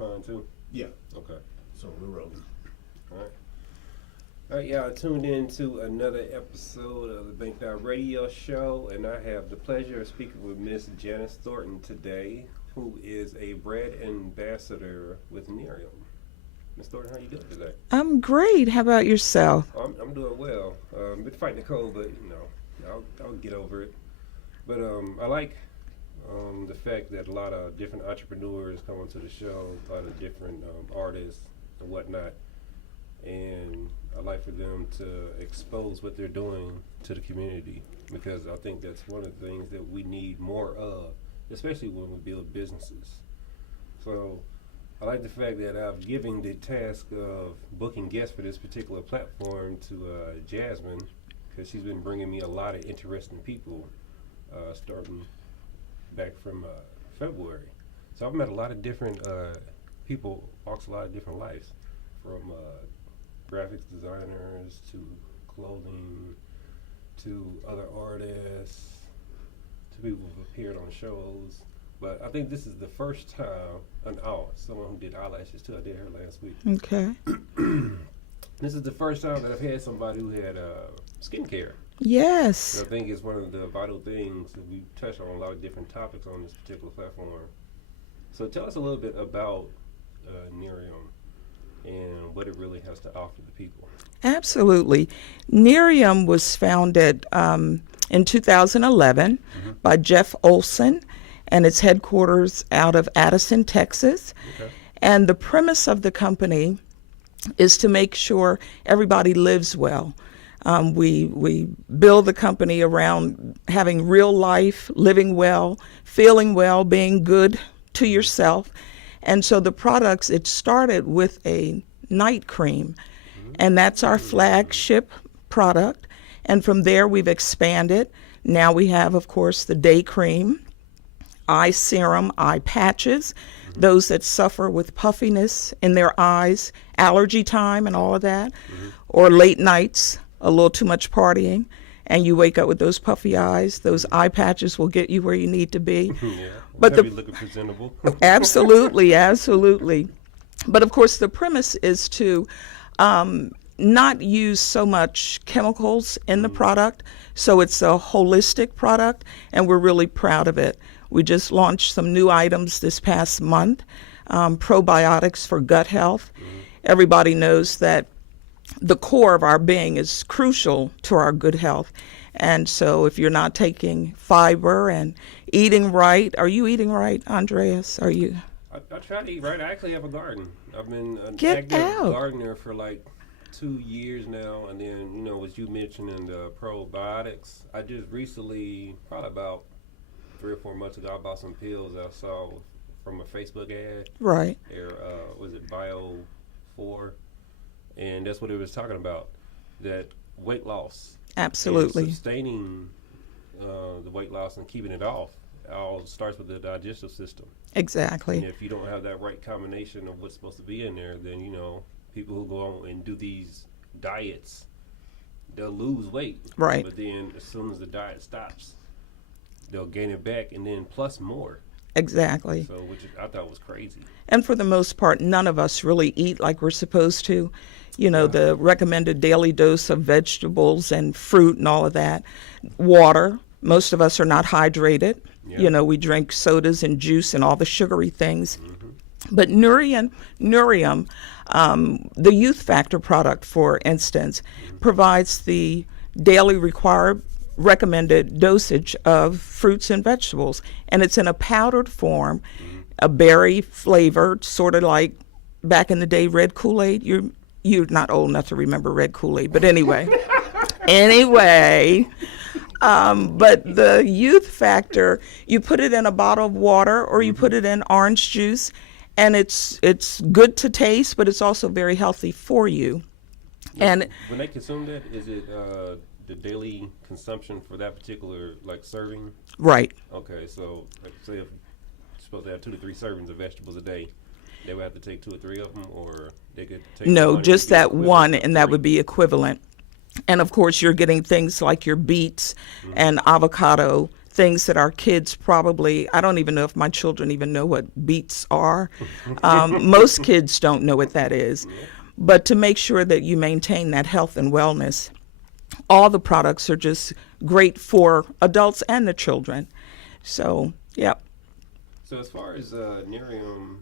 Fine too. Yeah, Okay. so we're rolling. All right. All right, y'all tuned in to another episode of the Bankedoutt Radio Show, and I have the pleasure of speaking with Miss Janice Thornton today, who is a brand ambassador with Nerium. Miss Thornton, how you doing today? I'm great. How about yourself? I'm doing well. Been fighting the cold, but I'll get over it. But I like the fact that a lot of different entrepreneurs come onto the show, a lot of different artists and whatnot, and I like for them to expose what they're doing to the community, because I think that's one of the things that we need more of, especially when we build businesses. So I like the fact that I've given the task of booking guests for this particular platform to Jasmine, because she's been bringing me a lot of interesting people starting back from February. So I've met a lot of different people, walks a lot of different lives, from graphics designers to clothing to other artists to people who've appeared on shows. But I think this is the first time, someone who did eyelashes too. I did her last week. Okay. This is the first time that I've had somebody who had skincare. Yes. And I think it's one of the vital things that we touch on a lot of different topics on this particular platform. So tell us a little bit about Nerium and what it really has to offer the people. Absolutely. Nerium was founded in 2011 by Jeff Olson, and its headquarters out of Addison, Texas. Okay. And the premise of the company is to make sure everybody lives well. We build the company around having real life, living well, feeling well, being good to yourself. And so the products, it started with a night cream, and that's our flagship product. And from there, we've expanded. Now we have, of course, the day cream, eye serum, eye patches, those that suffer with puffiness in their eyes, allergy time and all of that, or late nights, a little too much partying, and you wake up with those puffy eyes. Those eye patches will get you where you need to be. Yeah, But be looking presentable. Absolutely, absolutely. But of course, the premise is to not use so much chemicals in the product, so it's a holistic product, and we're really proud of it. We just launched some new items this past month, probiotics for gut health. Everybody knows that the core of our being is crucial to our good health. And so if you're not taking fiber and eating right, are you eating right, Andreas? Are you? I try to eat right. I actually have a garden. I've been an Get active out. gardener for like 2 years now. And then, as you mentioned, the probiotics, I just recently, probably about 3 or 4 months ago, I bought some pills I saw from a Facebook ad. Right. Was it Bio 4? And that's what it was talking about, that weight loss. Absolutely. And sustaining the weight loss and keeping it off all starts with the digestive system. Exactly. And if you don't have that right combination of what's supposed to be in there, then, people who go on and do these diets, they'll lose weight. Right. But then as soon as the diet stops, they'll gain it back and then plus more. Exactly. So, which I thought was crazy. And for the most part, none of us really eat like we're supposed to. The recommended daily dose of vegetables and fruit and all of that. Water. Most of us are not hydrated. Yeah. We drink sodas and juice and all the sugary things. But Nerium, the Youth Factor product, for instance, provides the daily recommended dosage of fruits and vegetables. And it's in a powdered form, a berry flavored, sort of like back in the day, red Kool-Aid. You're not old enough to remember red Kool-Aid, but anyway. But the Youth Factor, you put it in a bottle of water or you put it in orange juice, and it's good to taste, but it's also very healthy for you. And when they consume that, is it the daily consumption for that particular serving? right. Okay, so say if you're supposed to have 2 to 3 servings of vegetables a day, they would have to take 2 or 3 of them, or they could take No, one just and that it'd be one, equivalent and of that 3. would be equivalent. And of course, you're getting things like your beets and avocado things that our kids probably, I don't even know if my children even know what beets are. Most kids don't know what that is. But to make sure that you maintain that health and wellness, all the products are just great for adults and the children. So, yep. So as far as Nerium,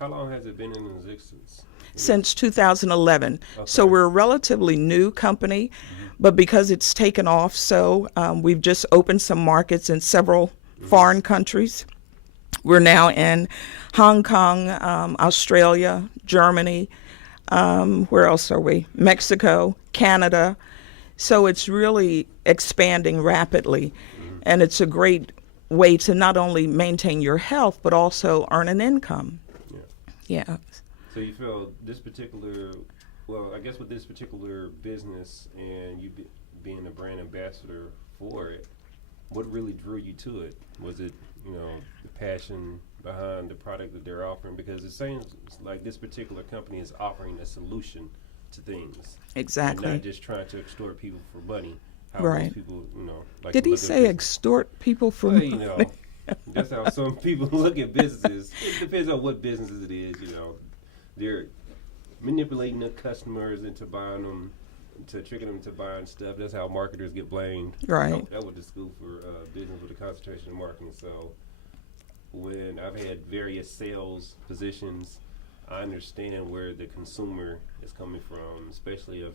how long has it been in existence? Since 2011. Okay. So we're a relatively new company, but because it's taken off we've just opened some markets in several foreign countries. We're now in Hong Kong, Australia, Germany. Where else are we? Mexico, Canada. So it's really expanding rapidly. And it's a great way to not only maintain your health, but also earn an income. Yeah. So you feel this particular, I guess with this particular business and you being a brand ambassador for it, what really drew you to it? Was it, the passion behind the product that they're offering? Because it seems like this particular company is offering a solution to things. Exactly. And not just trying to extort people for money. How Right. most people, like Did to he look at say business. extort people for Well, money? that's how some people look at businesses. It depends on what businesses it is, They're manipulating the customers into buying them, to tricking them into buying stuff. That's how marketers get blamed. Right. I went to school for business with a concentration in marketing. So when I've had various sales positions, I understand where the consumer is coming from, especially if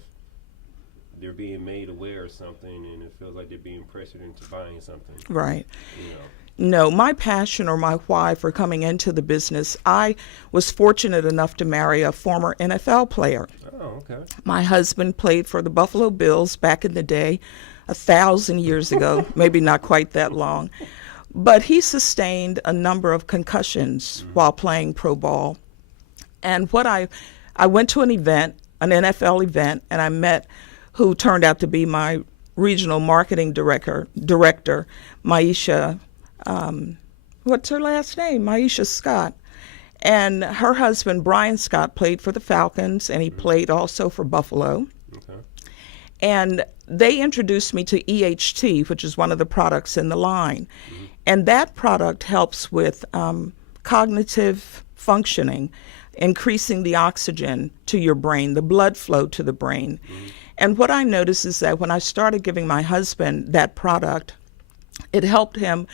they're being made aware of something and it feels like they're being pressured into buying something. Right. No, my passion or my why for coming into the business, I was fortunate enough to marry a former NFL player. Oh, okay. My husband played for the Buffalo Bills back in the day, 1,000 years ago, maybe not quite that long. But he sustained a number of concussions while playing pro ball. And I went to an event, an NFL event, and I met who turned out to be my regional marketing director, Maisha. What's her last name? Maisha Scott. And her husband, Brian Scott, played for the Falcons, and he played also for Buffalo. Okay. And they introduced me to EHT, which is one of the products in the line. And that product helps with cognitive functioning, increasing the oxygen to your brain, the blood flow to the brain. And what I noticed is that when I started giving my husband that product, it helped him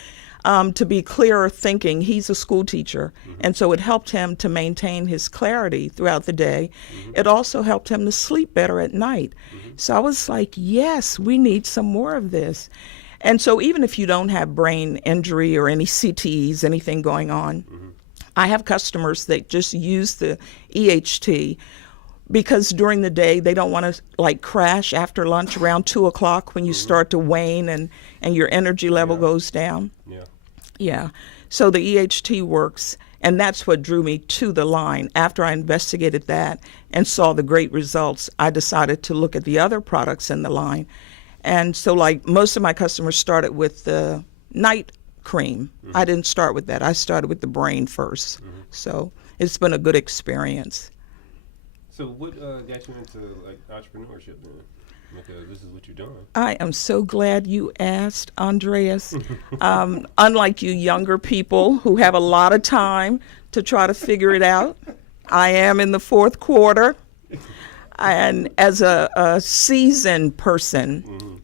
to be clearer thinking. He's a school teacher, and so it helped him to maintain his clarity throughout the day. It also helped him to sleep better at night. So I was like, yes, we need some more of this. And so even if you don't have brain injury or any CTEs, anything going on, I have customers that just use the EHT because during the day they don't want to crash after lunch around 2 o'clock when you start to wane and your energy level goes down. Yeah. So the EHT works, and that's what drew me to the line. After I investigated that and saw the great results, I decided to look at the other products in the line. And so most of my customers started with the night cream. I didn't start with that. I started with the brain first. So it's been a good experience. So what got you into entrepreneurship then? Because this is what you're doing. I am so glad you asked, Andreas. Unlike you younger people who have a lot of time to try to figure it out, I am in the fourth quarter. And as a seasoned person,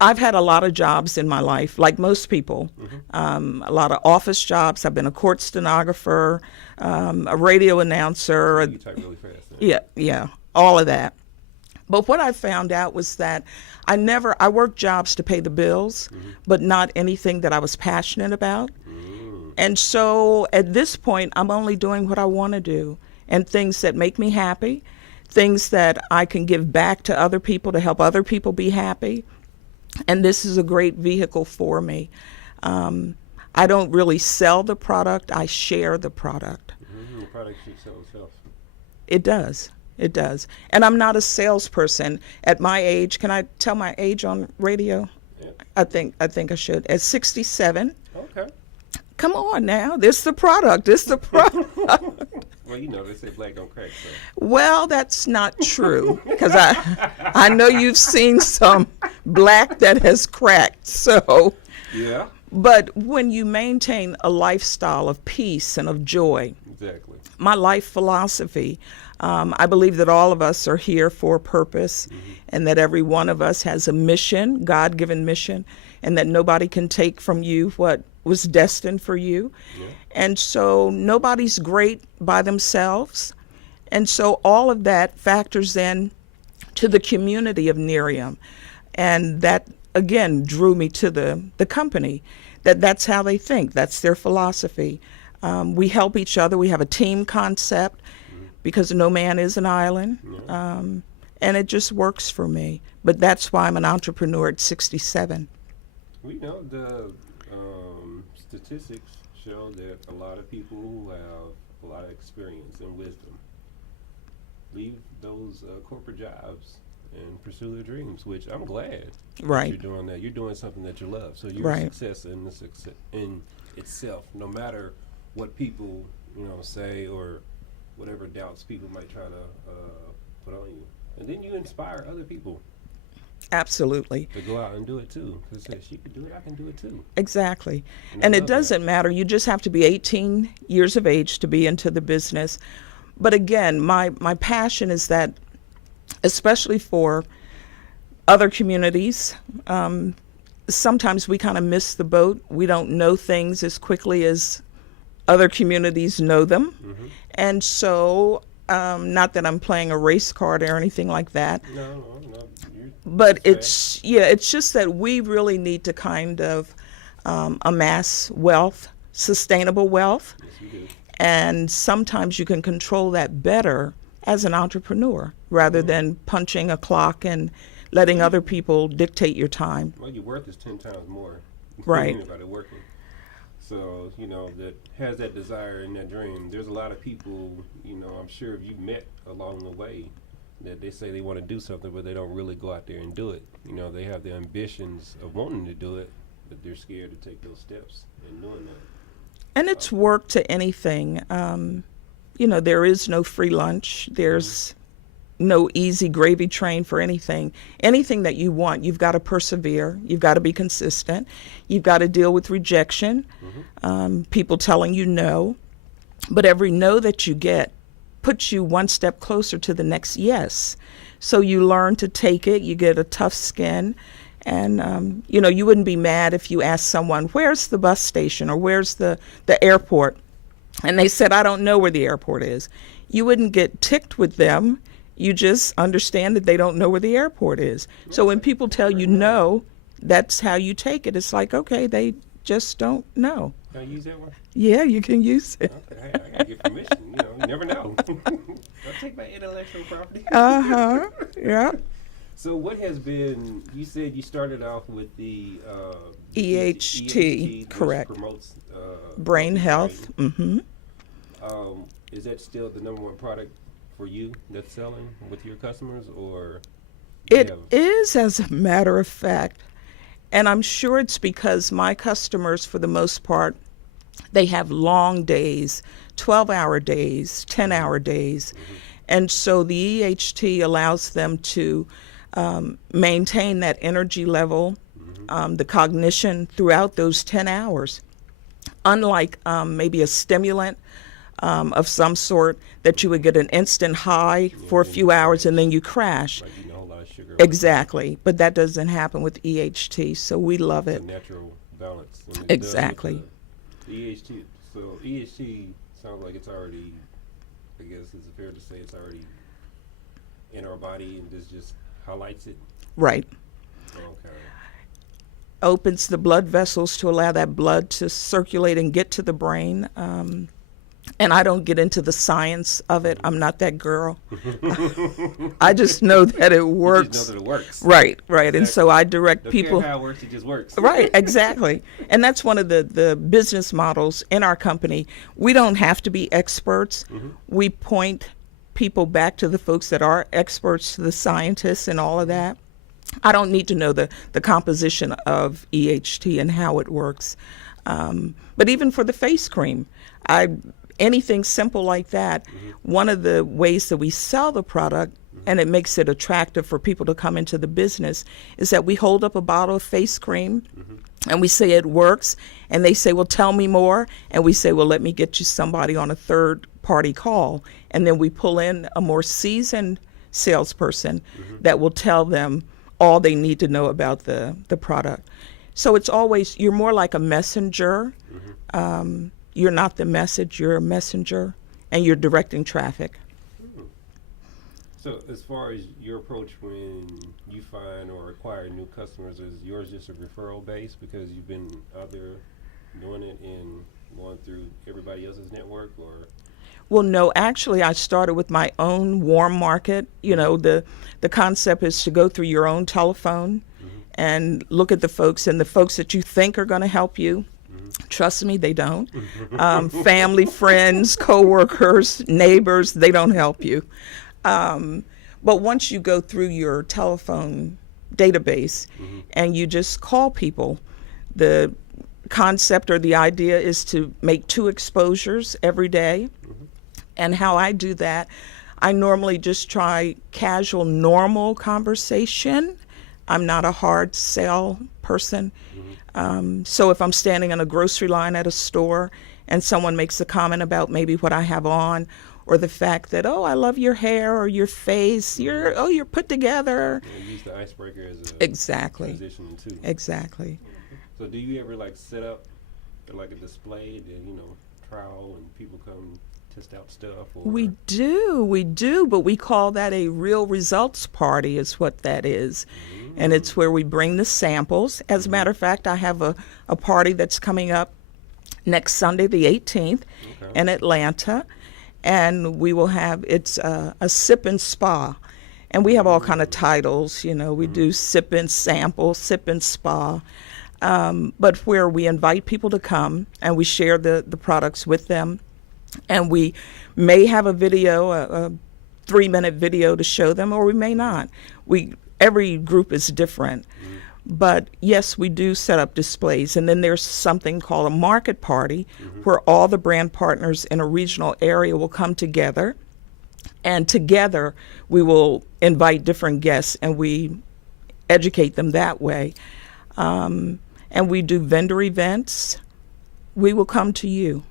I've had a lot of jobs in my life, like most people. A lot of office jobs. I've been a court stenographer, a radio announcer. You type really fast. Yeah, all of that. But what I found out was that I worked jobs to pay the bills, but not anything that I was passionate about. And so at this point, I'm only doing what I want to do and things that make me happy, things that I can give back to other people to help other people be happy. And this is a great vehicle for me. I don't really sell the product, I share the product. The product should sell itself. It does. It does. And I'm not a salesperson. At my age, can I tell my age on radio? Yeah. I think I should. At 67. Okay. Come on now. This is the product. This is the product. Well, they say black don't crack. So. Well, that's not true because I know you've seen some black that has cracked. So, Yeah. but when you maintain a lifestyle of peace and of joy, Exactly. my life philosophy, I believe that all of us are here for a purpose, and that every one of us has a mission, God-given mission, and that nobody can take from you what was destined for you. Yeah. And so nobody's great by themselves. And so all of that factors in to the community of Nerium. And that, again, drew me to the company, that's how they think. That's their philosophy. We help each other. We have a team concept because no man is an island. And it just works for me. But that's why I'm an entrepreneur at 67. We know the statistics show that a lot of people who have a lot of experience and wisdom leave those corporate jobs and pursue their dreams, which I'm glad that Right. you're doing that. You're doing something that you love. So you're Right. a success in the success in itself, no matter what people, say or whatever doubts people might try to put on you. And then you inspire other people Absolutely. to go out and do it too. Because she could do it, I can do it too. Exactly. And I And it love that. doesn't matter. You just have to be 18 years of age to be into the business. But again, my passion is that, especially for other communities, sometimes we kind of miss the boat. We don't know things as quickly as other communities know them. And so, not that I'm playing a race card or anything like that, No. but That's it's just that we really need to kind of amass wealth, sustainable wealth, yes, we do. and sometimes you can control that better as an entrepreneur rather than punching a clock and letting other people dictate your time. Well, your worth is 10 times more Right. than anybody working. So, that has that desire and that dream. There's a lot of people, I'm sure you've met along the way that they say they want to do something, but they don't really go out there and do it. They have the ambitions of wanting to do it, but they're scared to take those steps in doing that. And it's work to anything. There is no free lunch. There's no easy gravy train for anything. Anything that you want, you've got to persevere. You've got to be consistent. You've got to deal with rejection, people telling you no. But every no that you get puts you one step closer to the next yes. So you learn to take it. You get a tough skin. And, you wouldn't be mad if you asked someone, where's the bus station or where's the airport? And they said, I don't know where the airport is. You wouldn't get ticked with them. You just understand that they don't know where the airport is. So when people tell you no, that's how you take it. It's like, okay, they just don't know. Can I use that one? Yeah, you can use it. Okay, I gotta get permission. You never know. Don't take my intellectual property. Yeah. So what has been, you said you started off with the EHT, which correct. promotes Brain health. Is that still the number one product for you that's selling with your customers, or do you It have- is, as a matter of fact. And I'm sure it's because my customers, for the most part, they have long days, 12-hour days, 10-hour days. And so the EHT allows them to maintain that energy level, the cognition throughout those 10 hours. Unlike maybe a stimulant of some sort that you would get an instant high for a few hours and then you crash. like eating a whole lot of sugar? Exactly. But that doesn't happen with EHT, so we love It's it. a natural balance. And it does with Exactly. the EHT. So EHT sounds like it's already, I guess it's fair to say it's already in our body, and this just highlights it. Right. Okay. Opens the blood vessels to allow that blood to circulate and get to the brain. And I don't get into the science of it. I'm not that girl. I just know that it You works. just know that it works. Right. And so I direct Don't people. care how it works, it just works. Right, exactly. And that's one of the business models in our company. We don't have to be experts. We point people back to the folks that are experts, to the scientists and all of that. I don't need to know the composition of EHT and how it works. But even for the face cream, anything simple like that, one of the ways that we sell the product and it makes it attractive for people to come into the business, is that we hold up a bottle of face cream and we say it works, and they say, well, tell me more, and we say, well, let me get you somebody on a third party call, and then we pull in a more seasoned salesperson that will tell them all they need to know about the product. So it's always, you're more like a messenger. You're not the message, you're a messenger, and you're directing traffic. So as far as your approach when you find or acquire new customers, is yours just a referral base because you've been out there doing it and going through everybody else's network, or? Well, no, actually, I started with my own warm market. You know, the concept is to go through your own telephone and look at the folks, and the folks that you think are going to help you. Trust me, they don't. Family, friends, coworkers, neighbors, they don't help you. But once you go through your telephone database and you just call people, the concept or the idea is to make 2 exposures every day. And how I do that, I normally just try casual, normal conversation. I'm not a hard sell person. So if I'm standing in a grocery line at a store and someone makes a comment about maybe what I have on, or the fact that, oh, I love your hair or your face, you're put together. Yeah, use the icebreaker as a Exactly. transition too. Exactly. So do you ever like set up like a display and then, you know, trial and people come test out stuff? Or? We do, but we call that a real results party is what that is. And it's where we bring the samples. As a matter of fact, I have a party that's coming up next Sunday, the 18th, in Atlanta. And we will have, it's a sip and spa. And we have all kind of titles, you know, we do sip and sample, sip and spa. But where we invite people to come and we share the products with them. And we may have a video, a 3-minute video to show them, or we may not. Every group is different. But yes, we do set up displays. And then there's something called a market party where all the brand partners in a regional area will come together. And together we will invite different guests and we educate them that way. And we do vendor events. We will come to you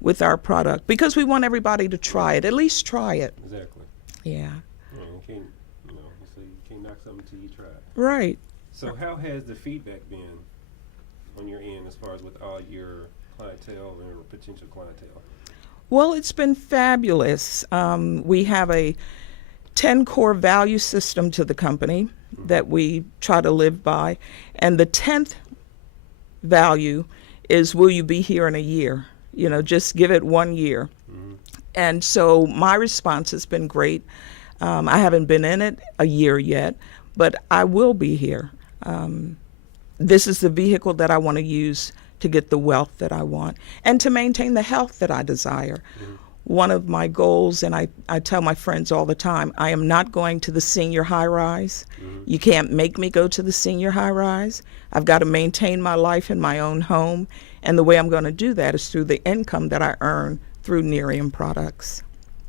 with our product because we want everybody to try it, at least try it. Exactly. Yeah. You can't, you know, so you can't knock something until you try it. Right. So how has the feedback been on your end as far as with all your clientele and potential clientele? Well, it's been fabulous. We have a 10 core value system to the company that we try to live by. And the 10th value is, will you be here in a year? You know, just give it 1 year. And so my response has been great. I haven't been in it a year yet, but I will be here. This is the vehicle that I want to use to get the wealth that I want and to maintain the health that I desire. One of my goals, and I tell my friends all the time, I am not going to the senior high rise. You can't make me go to the senior high rise. I've got to maintain my life in my own home. And the way I'm going to do that is through the income that I earn through Nerium products.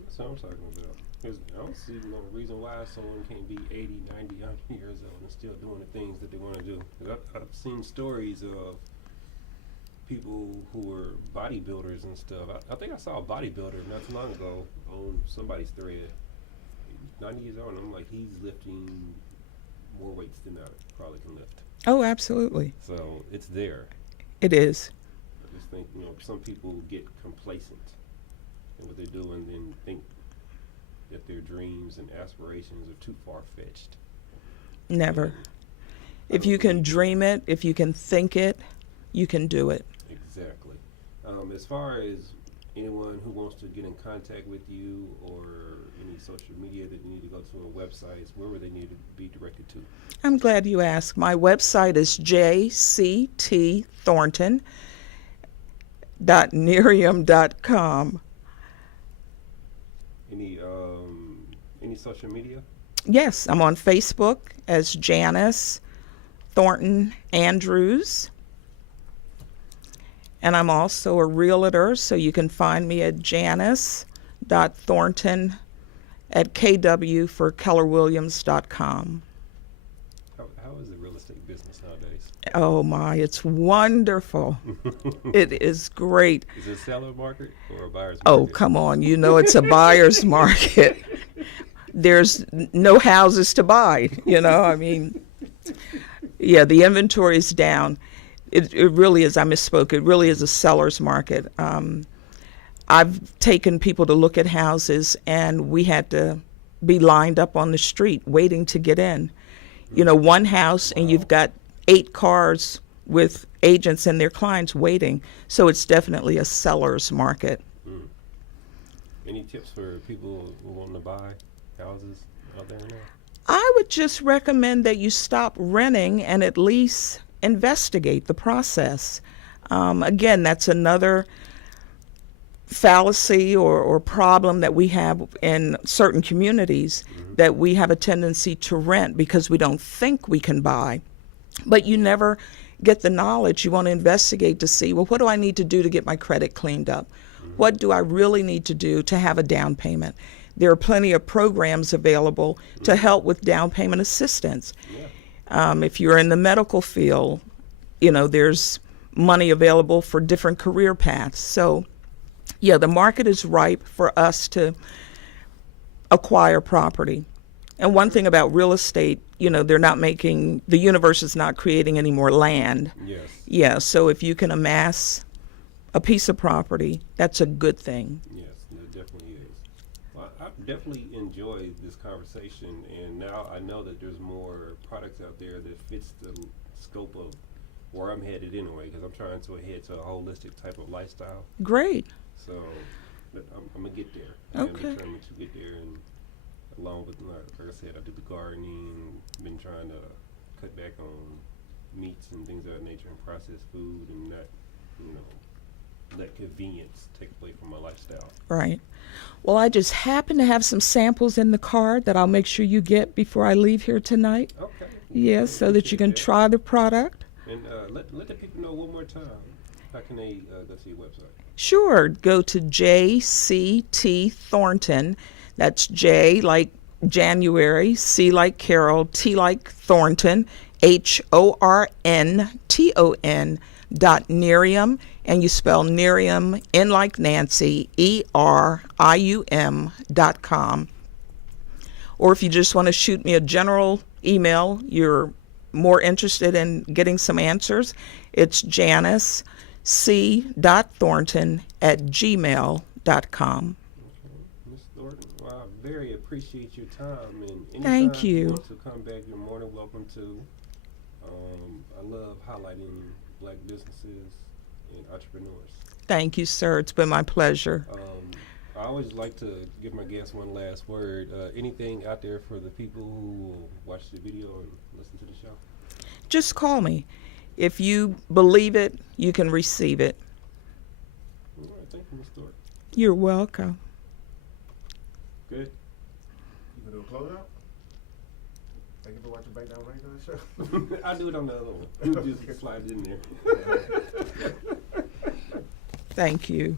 That's what I'm talking about. 'Cause I don't see no reason why someone can't be 80, 90, 100 years old and still doing the things that they want to do. 'Cause I've seen stories of people who were bodybuilders and stuff. I think I saw a bodybuilder not too long ago on somebody's thread. 90 years old, and I'm like, he's lifting more weights than I probably can lift. Oh, absolutely. So it's there. It is. I just think, you know, some people get complacent in what they're doing and think that their dreams and aspirations are too far-fetched. Never. If you can dream it, if you can think it, you can do it. Exactly. As far as anyone who wants to get in contact with you or any social media that you need to go to a website, where would they need to be directed to? I'm glad you asked. My website is jctthornton.nerium.com. Any social media? Yes, I'm on Facebook as Janice Thornton Andrews. And I'm also a realtor, so you can find me at janice.thornton at KW for KellerWilliams.com. How is the real estate business nowadays? Oh my, it's wonderful. It is great. Is it a seller market or a buyer's Oh, market? come on, you know it's a buyer's market. There's no houses to buy, I mean, yeah, the inventory is down. It really is, I misspoke, it really is a seller's market. I've taken people to look at houses, and we had to be lined up on the street waiting to get in. One house, and you've got 8 cars with agents and their clients waiting. So it's definitely a seller's market. Any tips for people who want to buy houses out there now? I would just recommend that you stop renting and at least investigate the process. Again, that's another fallacy or problem that we have in certain communities, that we have a tendency to rent because we don't think we can buy. But you never get the knowledge. You want to investigate to see, well, what do I need to do to get my credit cleaned up? What do I really need to do to have a down payment? There are plenty of programs available to help with down payment assistance. If you're in the medical field, there's money available for different career paths. So, yeah, the market is ripe for us to acquire property. And one thing about real estate, the universe is not creating any more land. Yes. Yeah, so if you can amass a piece of property, that's a good thing. Yes, it definitely is. Well, I've definitely enjoyed this conversation, and now I know that there's more products out there that fits the scope of where I'm headed anyway, because I'm trying to head to a holistic type of lifestyle. Great. So I'm going to get there. I'm Okay. determined to get there, and along with, like I said, I do the gardening, been trying to cut back on meats and things of that nature and processed food, and not, let convenience take away from my lifestyle. Right. Well, I just happen to have some samples in the car that I'll make sure you get before I leave here tonight. Okay. Yes, so that you can try the product. And let the people know one more time. How can they go to your website? Sure. Go to JCT Thornton. That's J like January, C like Carol, T like Thornton, HORNTON and you spell Nerium, N like Nancy, ERIUM.com. Or if you just want to shoot me a general email, you're more interested in getting some answers, it's Janice c.thornton@gmail.com. Ms. Thornton, well, I very appreciate your time. And anytime Thank you. you want to come back, you're more than welcome to. I love highlighting black businesses and entrepreneurs. Thank you, sir. It's been my pleasure. I always like to give my guests one last word. Anything out there for the people who will watch the video and listen to the show? Just call me. If you believe it, you can receive it. All right, thank you, Ms. Thornton. You're welcome. Good. You gonna do a closeout? Thank you for watching Bankedoutt Radio Show. I'll do it on the other one. Just slide it in there. Thank you.